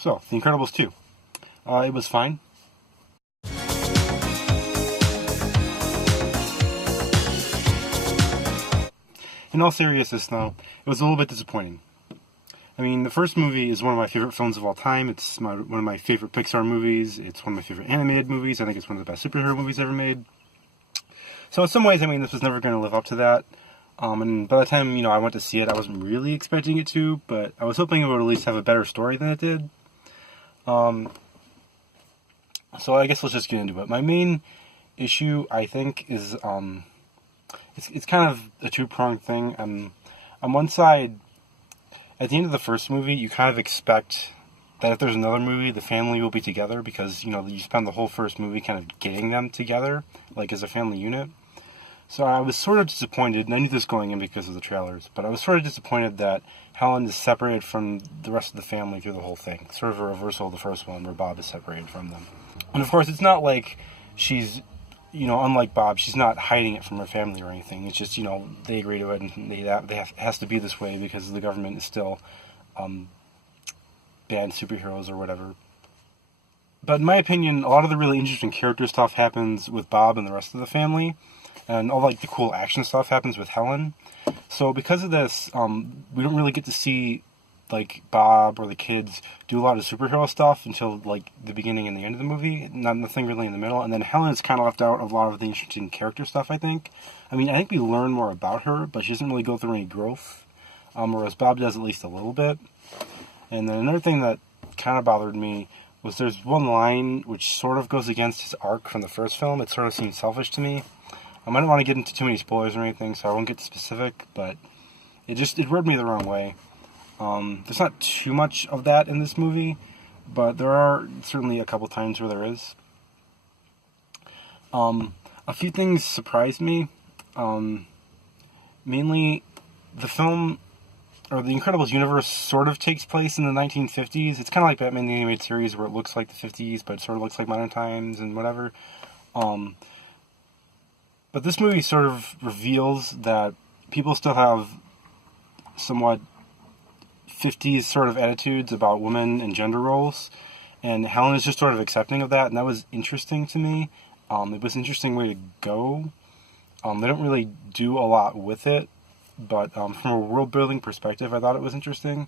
So, The Incredibles 2. It was fine. In all seriousness, though, it was a little bit disappointing. I mean, the first movie is one of my favorite films of all time. It's one of my favorite Pixar movies. It's one of my favorite animated movies. I think it's one of the best superhero movies ever made. So in some ways, I mean, this was never going to live up to that. And by the time, I went to see it, I wasn't really expecting it to, but I was hoping it would at least have a better story than it did. So I guess let's just get into it. My main issue, I think, is it's kind of a two-pronged thing. On one side, at the end of the first movie, you kind of expect that if there's another movie, the family will be together because, you spend the whole first movie kind of getting them together, like as a family unit. So I was sort of disappointed, and I knew this going in because of the trailers, but I was sort of disappointed that Helen is separated from the rest of the family through the whole thing. Sort of a reversal of the first one, where Bob is separated from them. And of course, it's not like she's, unlike Bob, she's not hiding it from her family or anything. It's just, they agree to it, and it has to be this way because the government is still banned superheroes or whatever. But in my opinion, a lot of the really interesting character stuff happens with Bob and the rest of the family. And all the cool action stuff happens with Helen. So because of this, we don't really get to see Bob or the kids do a lot of superhero stuff until the beginning and the end of the movie. Nothing really in the middle. And then Helen is kind of left out of a lot of the interesting character stuff, I think. I mean, I think we learn more about her, but she doesn't really go through any growth. Whereas Bob does at least a little bit. And then another thing that kind of bothered me was there's one line which sort of goes against his arc from the first film. It sort of seemed selfish to me. I don't want to get into too many spoilers or anything, so I won't get specific, but it rubbed me the wrong way. There's not too much of that in this movie, but there are certainly a couple times where there is. A few things surprised me. Mainly, the film, or the Incredibles universe, sort of takes place in the 1950s. It's kind of like Batman the Animated Series, where it looks like the 50s, but it sort of looks like modern times and whatever. But this movie sort of reveals that people still have somewhat 50s sort of attitudes about women and gender roles, and Helen is just sort of accepting of that, and that was interesting to me. It was an interesting way to go. They don't really do a lot with it, but from a world-building perspective, I thought it was interesting.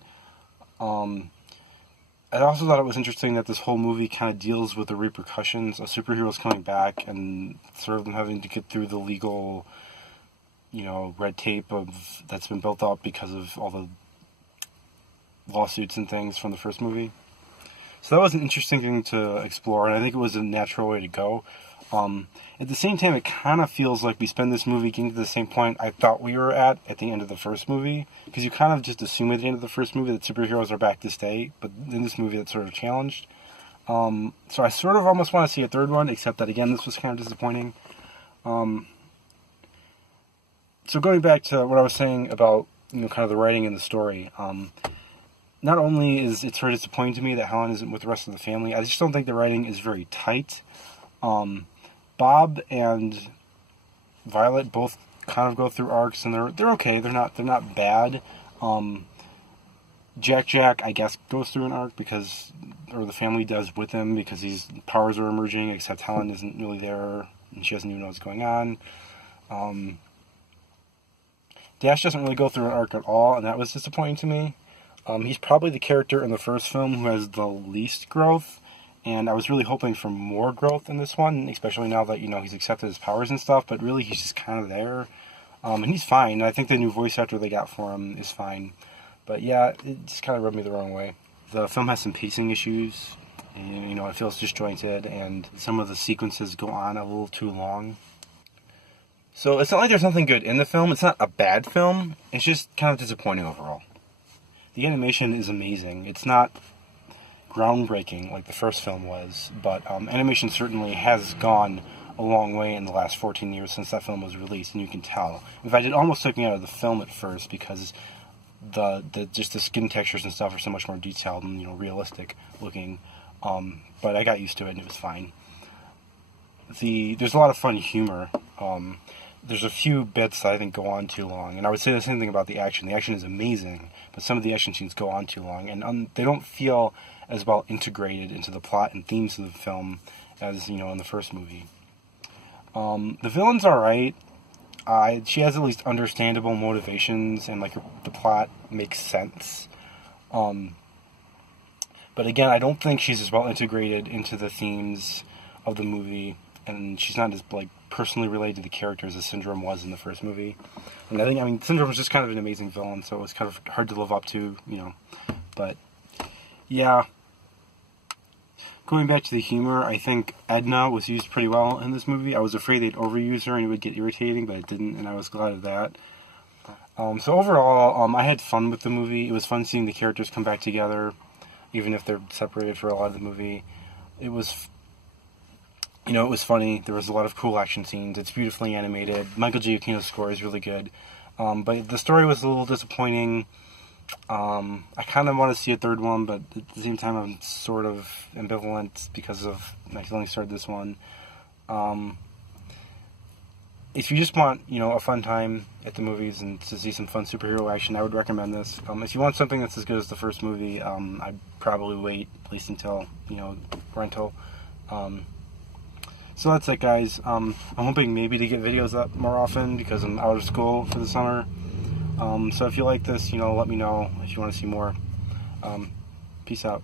I also thought it was interesting that this whole movie kind of deals with the repercussions of superheroes coming back and sort of them having to get through the legal, red tape that's been built up because of all the lawsuits and things from the first movie. So that was an interesting thing to explore, and I think it was a natural way to go. At the same time, it kind of feels like we spend this movie getting to the same point I thought we were at the end of the first movie, because you kind of just assume at the end of the first movie that superheroes are back to stay, but in this movie that's sort of challenged. So I sort of almost want to see a third one, except that, again, this was kind of disappointing. So going back to what I was saying about, kind of the writing and the story, not only is it sort of disappointing to me that Helen isn't with the rest of the family, I just don't think the writing is very tight. Bob and Violet both kind of go through arcs, and they're okay. They're not bad. Jack, I guess, goes through an arc or the family does with him because his powers are emerging. Except Helen isn't really there, and she doesn't even know what's going on. Dash doesn't really go through an arc at all, and that was disappointing to me. He's probably the character in the first film who has the least growth. And I was really hoping for more growth in this one, especially now that, he's accepted his powers and stuff, but really he's just kind of there. And he's fine. I think the new voice actor they got for him is fine. But yeah, it just kind of rubbed me the wrong way. The film has some pacing issues, and, it feels disjointed, and some of the sequences go on a little too long. So it's not like there's nothing good in the film. It's not a bad film. It's just kind of disappointing overall. The animation is amazing. It's not groundbreaking like the first film was, but animation certainly has gone a long way in the last 14 years since that film was released, and you can tell. In fact, it almost took me out of the film at first because the skin textures and stuff are so much more detailed and realistic looking. But I got used to it and it was fine. There's a lot of fun humor. There's a few bits that I think go on too long, and I would say the same thing about the action. The action is amazing, but some of the action scenes go on too long, and they don't feel as well integrated into the plot and themes of the film as, you know, in the first movie. The villain's alright. She has at least understandable motivations, and like the plot makes sense. But again, I don't think she's as well integrated into the themes of the movie, and she's not as like personally related to the characters as Syndrome was in the first movie. And I mean, Syndrome was just kind of an amazing villain, so it was kind of hard to live up to, you know. But yeah, going back to the humor, I think Edna was used pretty well in this movie. I was afraid they'd overuse her and it would get irritating, but it didn't, and I was glad of that. So overall, I had fun with the movie. It was fun seeing the characters come back together, even if they're separated for a lot of the movie. It was, you know, it was funny. There was a lot of cool action scenes. It's beautifully animated. Michael Giacchino's score is really good. But the story was a little disappointing. I kind of want to see a third one, but at the same time I'm sort of ambivalent because of I only started this one. If you just want, you know, a fun time at the movies and to see some fun superhero action, I would recommend this. If you want something that's as good as the first movie, I'd probably wait at least until, you know, rental. So that's it, guys. I'm hoping maybe to get videos up more often because I'm out of school for the summer. So if you like this, you know, let me know if you want to see more. Peace out.